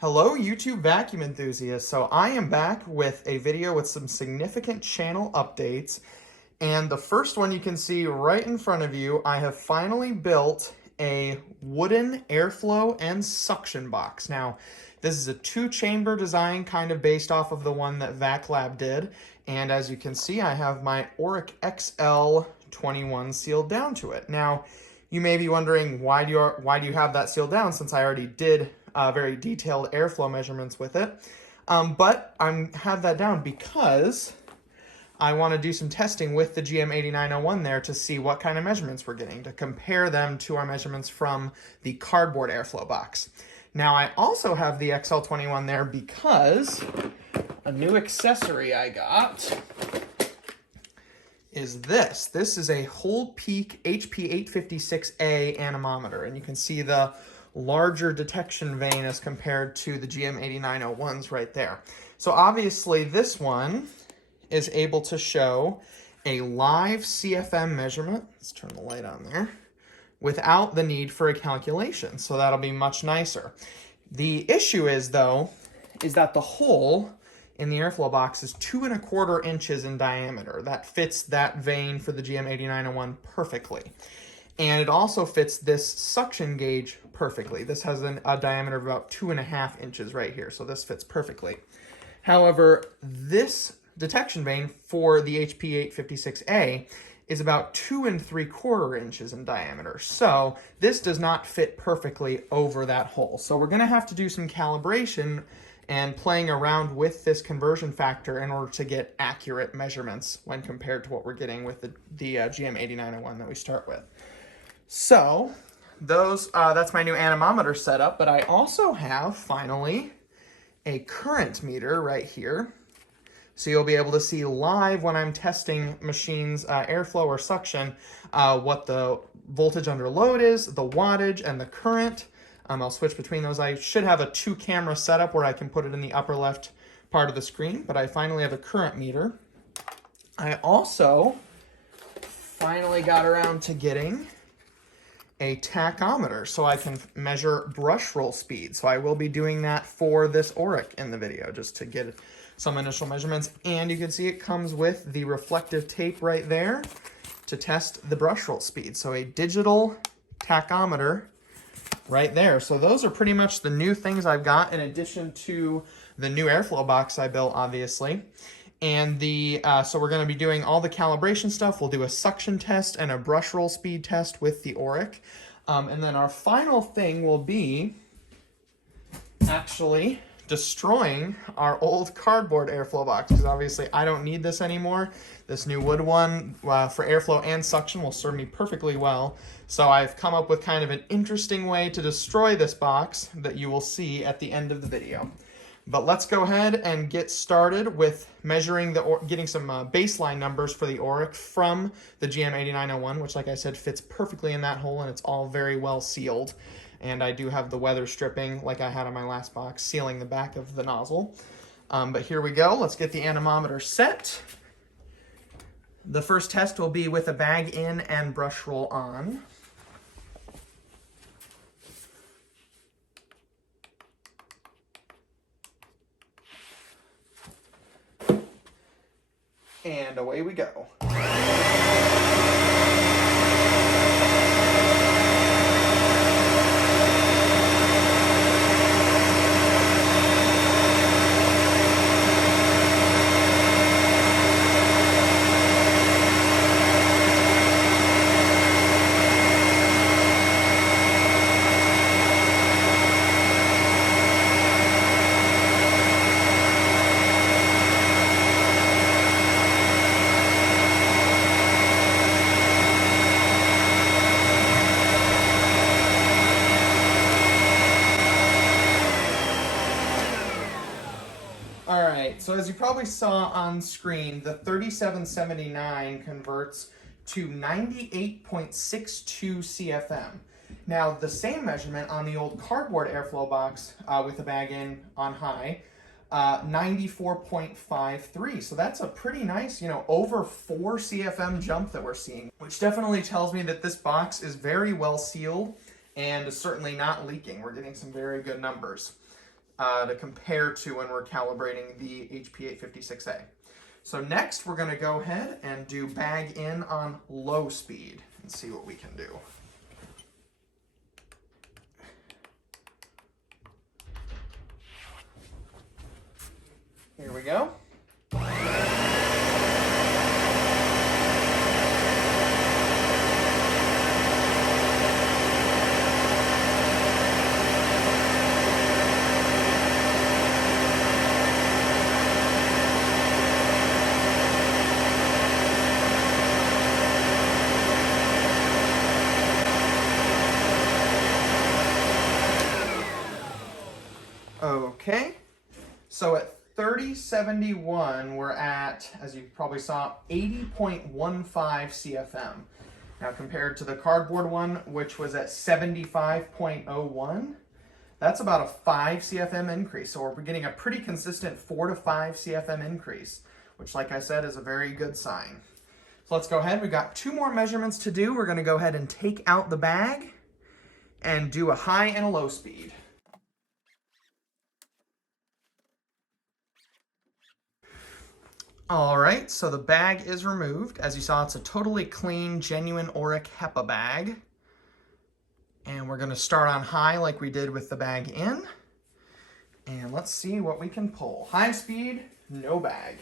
Hello YouTube vacuum enthusiasts. So I am back with a video with some significant channel updates. And the first one you can see right in front of you, I have finally built a wooden airflow and suction box. Now, this is a two-chamber design kind of based off of the one that VacLab did. And as you can see, I have my Auric XL21 sealed down to it. Now, you may be wondering, why do you have that sealed down, since I already did very detailed airflow measurements with it. But I have that down because I want to do some testing with the GM8901 there to see what kind of measurements we're getting, to compare them to our measurements from the cardboard airflow box. Now I also have the XL21 there because a new accessory I got is this. This is a HoldPeak HP856A anemometer, and you can see the larger detection vane as compared to the GM8901s right there. So obviously this one is able to show a live CFM measurement, let's turn the light on there, without the need for a calculation. So that'll be much nicer. The issue is though, is that the hole in the airflow box is 2¼ inches in diameter. That fits that vane for the GM8901 perfectly. And it also fits this suction gauge perfectly. This has a diameter of about 2½ inches right here, so this fits perfectly. However, this detection vane for the HP856A is about 2¾ inches in diameter. So this does not fit perfectly over that hole. So we're gonna have to do some calibration and playing around with this conversion factor in order to get accurate measurements when compared to what we're getting with the GM8901 that we start with. So that's my new anemometer setup, but I also have finally a current meter right here. So you'll be able to see live when I'm testing machines, airflow or suction, what the voltage under load is, the wattage, and the current. I'll switch between those. I should have a 2-camera setup where I can put it in the upper left part of the screen, but I finally have a current meter. I also finally got around to getting a tachometer so I can measure brush roll speed. So I will be doing that for this Auric in the video just to get some initial measurements. And you can see it comes with the reflective tape right there to test the brush roll speed. So a digital tachometer right there. So those are pretty much the new things I've got in addition to the new airflow box I built, obviously. And so we're going to be doing all the calibration stuff. We'll do a suction test and a brush roll speed test with the Auric. And then our final thing will be actually destroying our old cardboard airflow box, because obviously I don't need this anymore. This new wood one for airflow and suction will serve me perfectly well. So I've come up with kind of an interesting way to destroy this box that you will see at the end of the video. But let's go ahead and get started with measuring getting some baseline numbers for the Auric from the GM8901, which, like I said, fits perfectly in that hole, and it's all very well sealed. And I do have the weather stripping, like I had on my last box, sealing the back of the nozzle. But here we go. Let's get the anemometer set. The first test will be with a bag in and brush roll on. And away we go. Alright, so as you probably saw on screen, the 3779 converts to 98.62 CFM. Now, the same measurement on the old cardboard airflow box with the bag in on high, 94.53. So that's a pretty nice, over 4 CFM jump that we're seeing, which definitely tells me that this box is very well sealed and is certainly not leaking. We're getting some very good numbers. to compare to when we're calibrating the HP856A. So next we're going to go ahead and do bag in on low speed and see what we can do. Here we go. Okay, so at 3071, we're at, as you probably saw, 80.15 CFM. Now compared to the cardboard one, which was at 75.01, that's about a 5 CFM increase. So we're getting a pretty consistent 4 to 5 CFM increase, which, like I said, is a very good sign. So let's go ahead. We've got 2 more measurements to do. We're going to go ahead and take out the bag and do a high and a low speed. All right, so the bag is removed. As you saw, it's a totally clean, genuine Auric HEPA bag. And we're gonna start on high like we did with the bag in. And let's see what we can pull. High speed, no bag.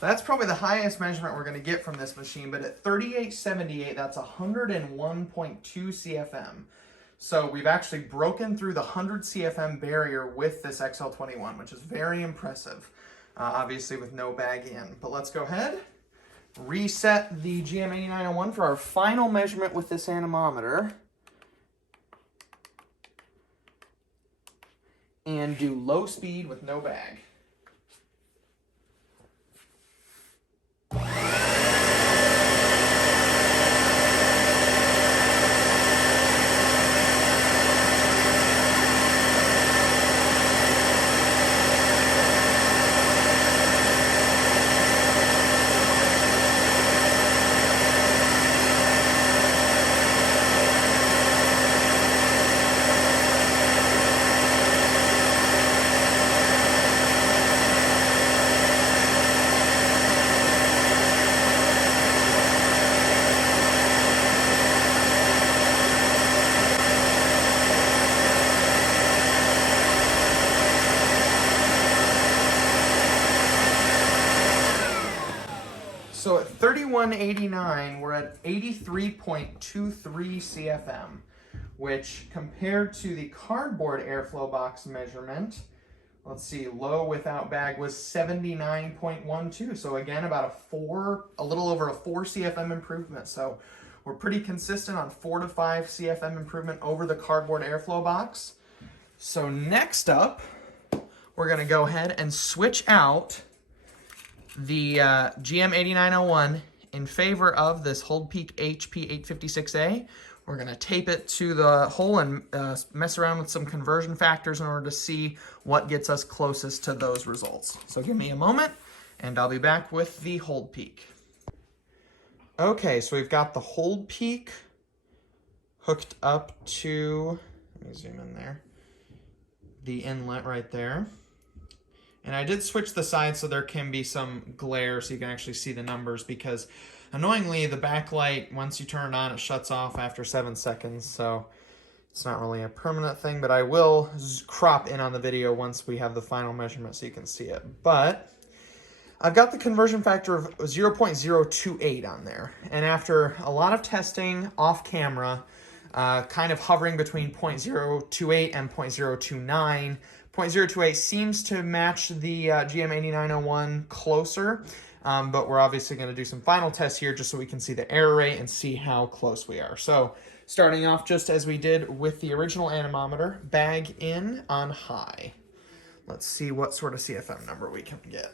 That's probably the highest measurement we're going to get from this machine, but at 3878, that's 101.2 CFM. So we've actually broken through the 100 CFM barrier with this XL21, which is very impressive, obviously with no bag in. But let's go ahead, reset the GM8901 for our final measurement with this anemometer, and do low speed with no bag. So at 3189, we're at 83.23 CFM, which compared to the cardboard airflow box measurement, let's see, low without bag was 79.12. So again, about a little over a 4 CFM improvement. So we're pretty consistent on 4 to 5 CFM improvement over the cardboard airflow box. So next up, we're gonna go ahead and switch out the GM8901 in favor of this HoldPeak HP856A. We're going to tape it to the hole and mess around with some conversion factors in order to see what gets us closest to those results. So give me a moment and I'll be back with the HoldPeak. Okay, so we've got the HoldPeak hooked up to, let me zoom in there, the inlet right there. And I did switch the sides so there can be some glare so you can actually see the numbers, because annoyingly the backlight, once you turn it on, it shuts off after 7 seconds. So it's not really a permanent thing, but I will crop in on the video once we have the final measurement so you can see it. But I've got the conversion factor of 0.028 on there. And after a lot of testing off camera, kind of hovering between 0.028 and 0.029, 0.028 seems to match the GM8901 closer, but we're obviously going to do some final tests here just so we can see the error rate and see how close we are. So Starting off just as we did with the original anemometer, bag in on high. Let's see what sort of CFM number we can get.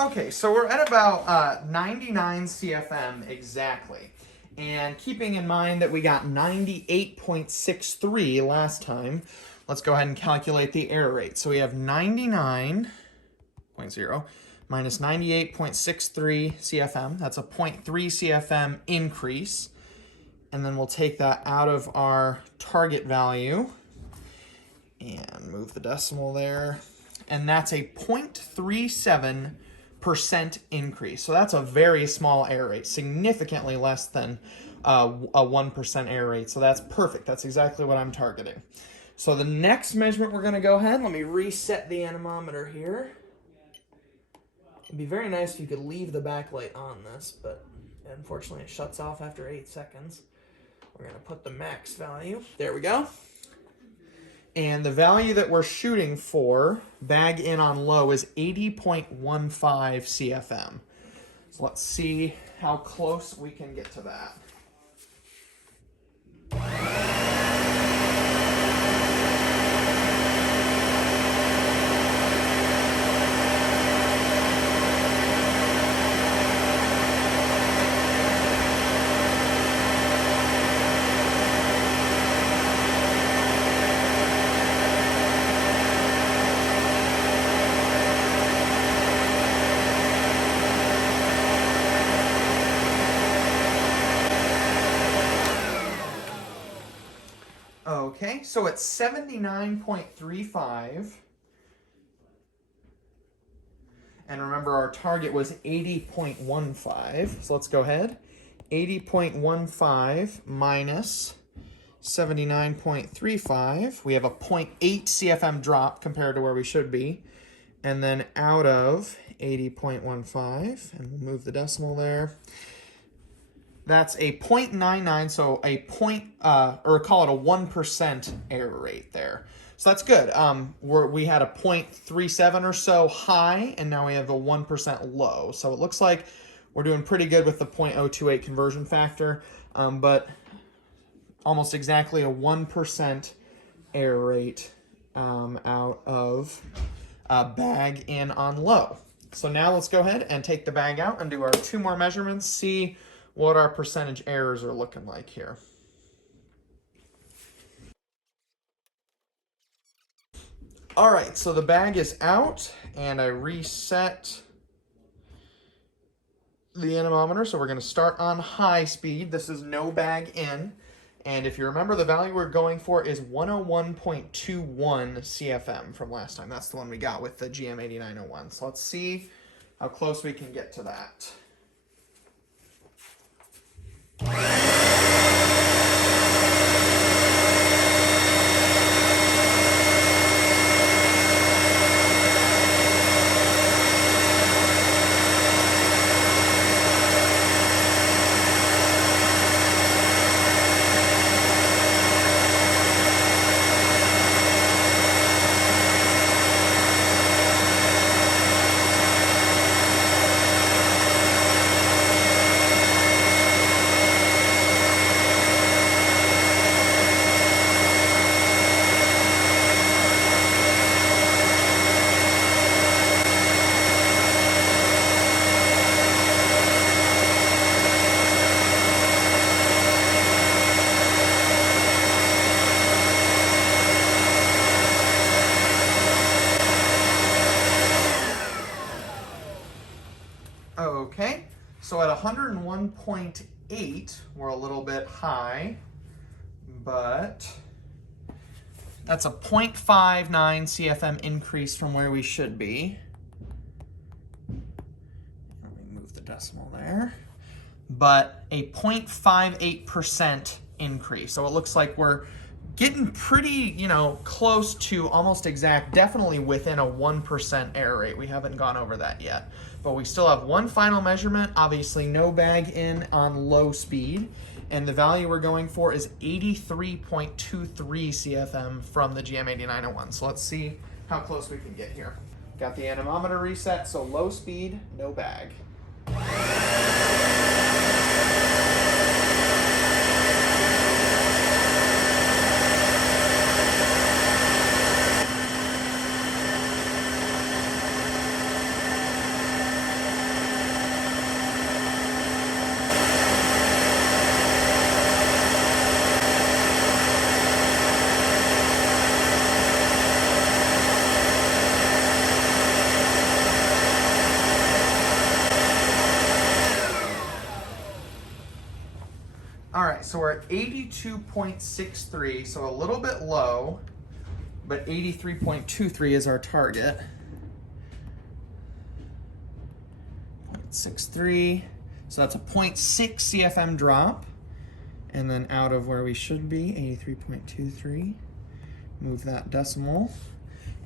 Okay, so we're at about 99 CFM exactly. And keeping in mind that we got 98.63 last time, let's go ahead and calculate the error rate. So we have 99.0 minus 98.63 CFM. That's a 0.3 CFM increase. And then we'll take that out of our target value and move the decimal there. And that's a 0.37% increase. So that's a very small error rate, significantly less than a 1% error rate. So that's perfect. That's exactly what I'm targeting. So the next measurement we're going to go ahead, let me reset the anemometer here. It'd be very nice if you could leave the backlight on this, but unfortunately it shuts off after 8 seconds. We're going to put the max value. There we go. And the value that we're shooting for, bag in on low, is 80.15 CFM. So let's see how close we can get to that. Okay, so it's 79.35. And remember our target was 80.15. So let's go ahead. 80.15 minus 79.35. We have a 0.8 CFM drop compared to where we should be. And then out of 80.15, and we'll move the decimal there. That's a 0.99, so a or call it a 1% error rate there. So that's good. We had a 0.37 or so high, and now we have a 1% low. So it looks like we're doing pretty good with the 0.028 conversion factor, but almost exactly a 1% error rate out of bag in on low. So now let's go ahead and take the bag out and do our 2 more measurements, see what our percentage errors are looking like here. All right, so the bag is out, and I reset the anemometer. So we're going to start on high speed. This is no bag in. And if you remember, the value we're going for is 101.21 CFM from last time. That's the one we got with the GM8901. So let's see how close we can get to that. Okay, so at 101.8, we're a little bit high, but that's a 0.59 CFM increase from where we should be. Let me move the decimal there. But a 0.58% increase. So it looks like we're getting pretty, close to almost exact, definitely within a 1% error rate. We haven't gone over that yet. But we still have one final measurement, obviously no bag in on low speed. And the value we're going for is 83.23 CFM from the GM8901. So let's see how close we can get here. Got the anemometer reset, so low speed, no bag. All right, so we're at 82.63, so a little bit low, but 83.23 is our target. 0.63, so that's a 0.6 CFM drop, and then out of where we should be, 83.23. Move that decimal,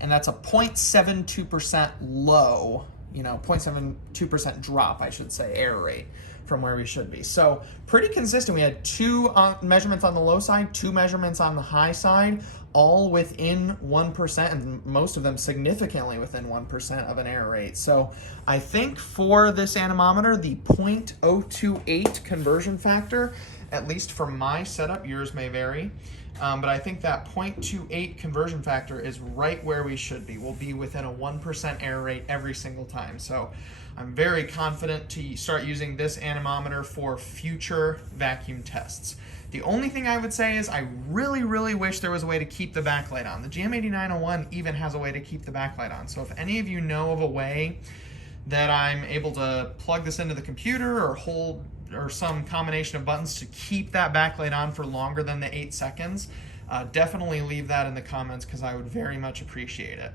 and that's a 0.72% low, 0.72% drop, I should say, error rate from where we should be. So pretty consistent. We had two measurements on the low side, two measurements on the high side, all within 1%, and most of them significantly within 1% of an error rate. So I think for this anemometer, the 0.028 conversion factor, at least for my setup, yours may vary, but I think that 0.28 conversion factor is right where we should be. We'll be within a 1% error rate every single time. So I'm very confident to start using this anemometer for future vacuum tests. The only thing I would say is I really, really wish there was a way to keep the backlight on. The GM8901 even has a way to keep the backlight on. So if any of you know of a way that I'm able to plug this into the computer or hold or some combination of buttons to keep that backlight on for longer than the 8 seconds, definitely leave that in the comments because I would very much appreciate it.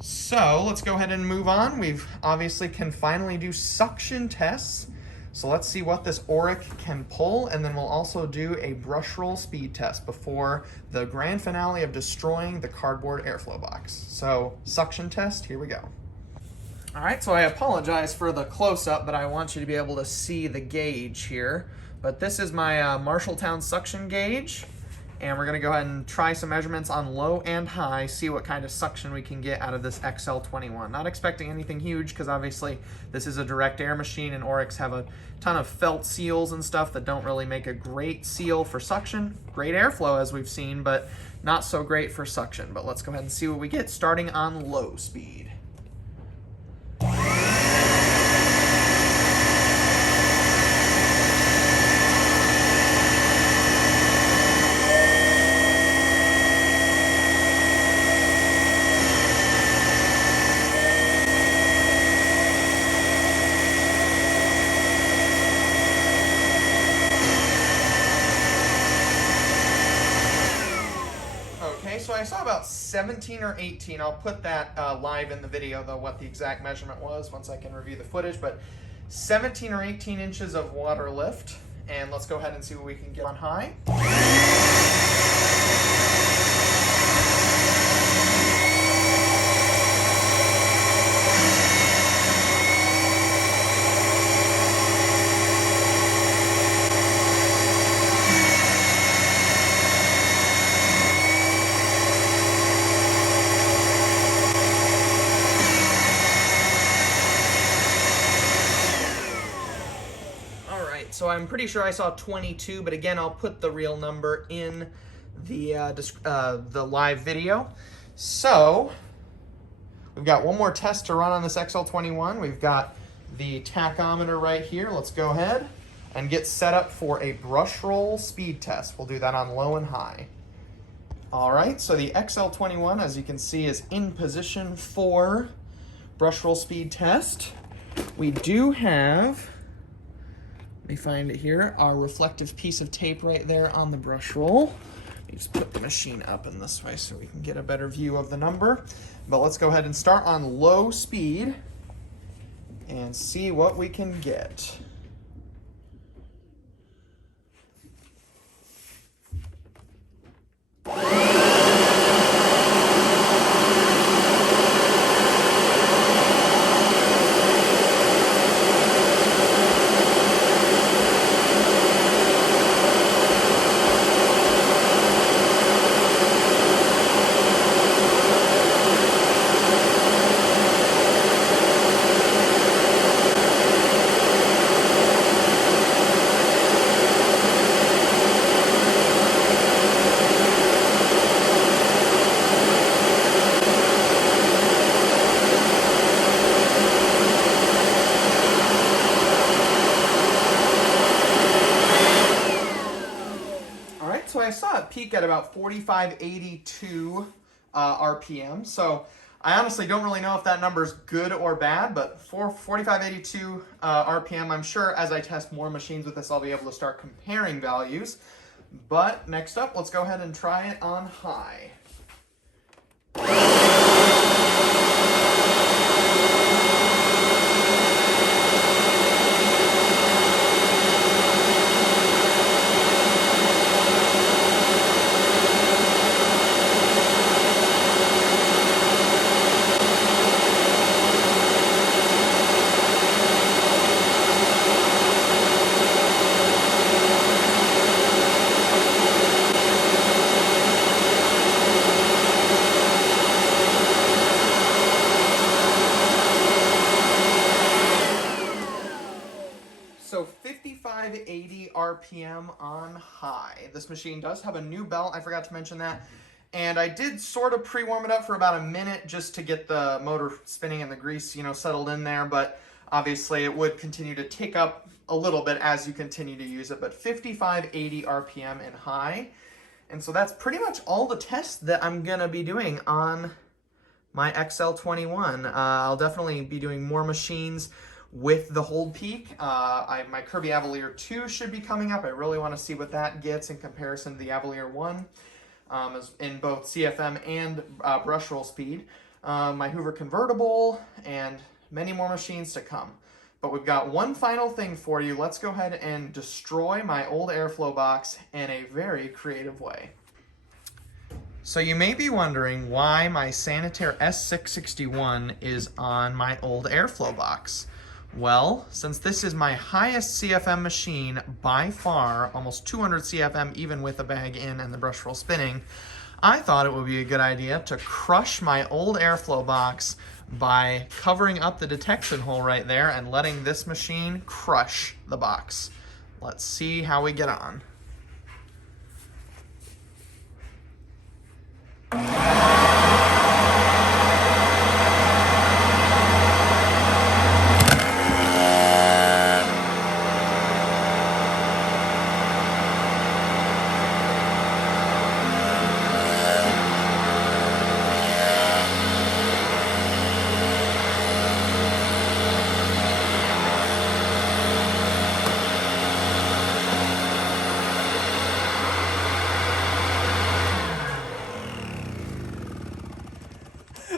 So let's go ahead and move on. We've obviously can finally do suction tests. So let's see what this Auric can pull, and then we'll also do a Brushroll speed test before the grand finale of destroying the cardboard airflow box. So suction test, here we go. All right, so I apologize for the close-up, but I want you to be able to see the gauge here. But this is my Marshalltown suction gauge. And we're gonna go ahead and try some measurements on low and high, see what kind of suction we can get out of this XL21. Not expecting anything huge, because obviously this is a direct air machine and Aurics have a ton of felt seals and stuff that don't really make a great seal for suction. Great airflow as we've seen, but not so great for suction. But let's go ahead and see what we get starting on low speed. So I saw about 17 or 18. I'll put that live in the video, though, what the exact measurement was once I can review the footage. But 17 or 18 inches of water lift. And let's go ahead and see what we can get on high. So I'm pretty sure I saw 22, but again, I'll put the real number in the live video. So we've got one more test to run on this XL21. We've got the tachometer right here. Let's go ahead and get set up for a Brushroll speed test. We'll do that on low and high. All right, so the XL21, as you can see, is in position for Brushroll speed test. we do have, let me find it here, our reflective piece of tape right there on the brush roll. Let me just put the machine up in this way so we can get a better view of the number. But let's go ahead and start on low speed and see what we can get. So I saw it peak at about 4582 RPM. So I honestly don't really know if that number is good or bad, but for 4582 RPM, I'm sure as I test more machines with this, I'll be able to start comparing values. But next up, let's go ahead and try it on high. So 5580 RPM on high. This machine does have a new belt, I forgot to mention that. And I did sort of pre-warm it up for about a minute just to get the motor spinning and the grease, settled in there. But obviously it would continue to tick up a little bit as you continue to use it. But 5580 RPM and high. And so that's pretty much all the tests that I'm going to be doing on my XL21. I'll definitely be doing more machines with the HoldPeak. My Kirby Avalier 2 should be coming up. I really want to see what that gets in comparison to the Avalier 1 in both CFM and Brushroll speed. My Hoover convertible, and many more machines to come. But we've got one final thing for you. Let's go ahead and destroy my old airflow box in a very creative way. So you may be wondering why my Sanitaire S661 is on my old airflow box. Well, since this is my highest CFM machine by far, almost 200 CFM even with the bag in and the brush roll spinning, I thought it would be a good idea to crush my old airflow box by covering up the detection hole right there and letting this machine crush the box. Let's see how we get on.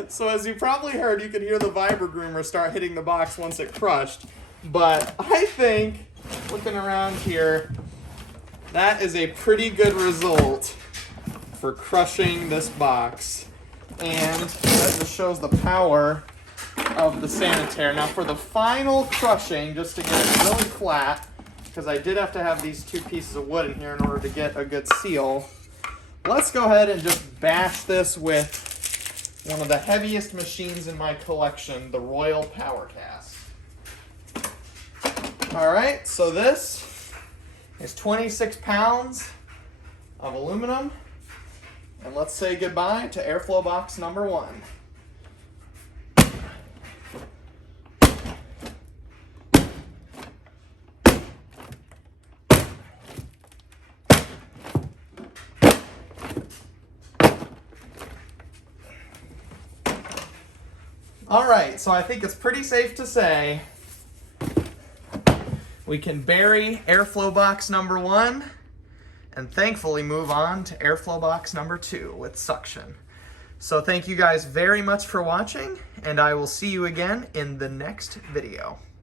So as you probably heard, you could hear the Vibra groomer start hitting the box once it crushed. But I think, looking around here, that is a pretty good result for crushing this box. And that just shows the power of the Sanitaire. Now for the final crushing, just to get it really flat, because I did have to have these two pieces of wood in here in order to get a good seal, let's go ahead and just bash this with one of the heaviest machines in my collection, the Royal Power Cast. Alright, so this is 26 pounds of aluminum. And let's say goodbye to airflow box number 1. All right, so I think it's pretty safe to say we can bury airflow box number 1 and thankfully move on to airflow box number 2 with suction. So thank you guys very much for watching, and I will see you again in the next video.